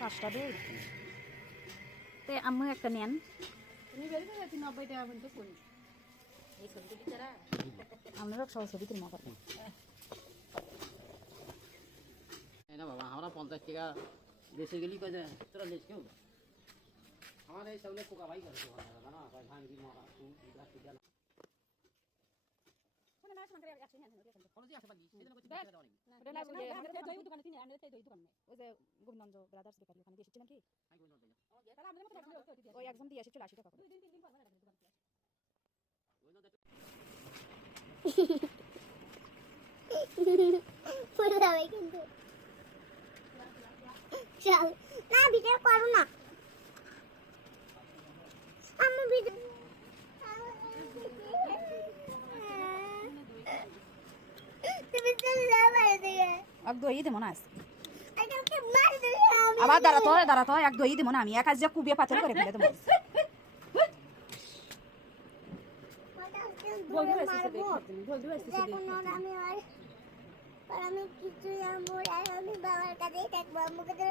পাঁচটা দুধ তে আম্মু একটা নেন আমরা সব ছবি তুলব না বাবা আমরা 50 টাকা দেশে গেলি কয় যে তোরা লেস কেউ আমার এই সামনে পোকা ভাই করে না কয় ধান কি মারা তুই গাছ দিলা না কোন মাছ মাংস আছে না কোন যে আছে বাকি সেদিন কই টাকা দাও নি ওটা না ওই দোকানে তিনি আনতে ওই দোকানে ওই যে গোবিন্দগঞ্জ ব্রাদার্স বেকারি ওখানে এসেছিলেন কি আই কই নট ভাইয়া তাহলে আমাদের মতো ওই একজন দিয়ে এসেছিল 80 টাকা করে 2 দিন পর মানে দোকান ওই নট ফুল দাও কিন্তু চল না ভিডিও করো না আমি ভিডিও তুমি তো লাভার দিয়ে এক দই দেবো না আজকে মার দিই আবার দাঁড়াতো এক দই দেবো না আমি এক আজ যা কুবিয়ে পাথর করে ফেলে দেবো আমি কিছু আমি বাবার কাছেই থাকবো মুখে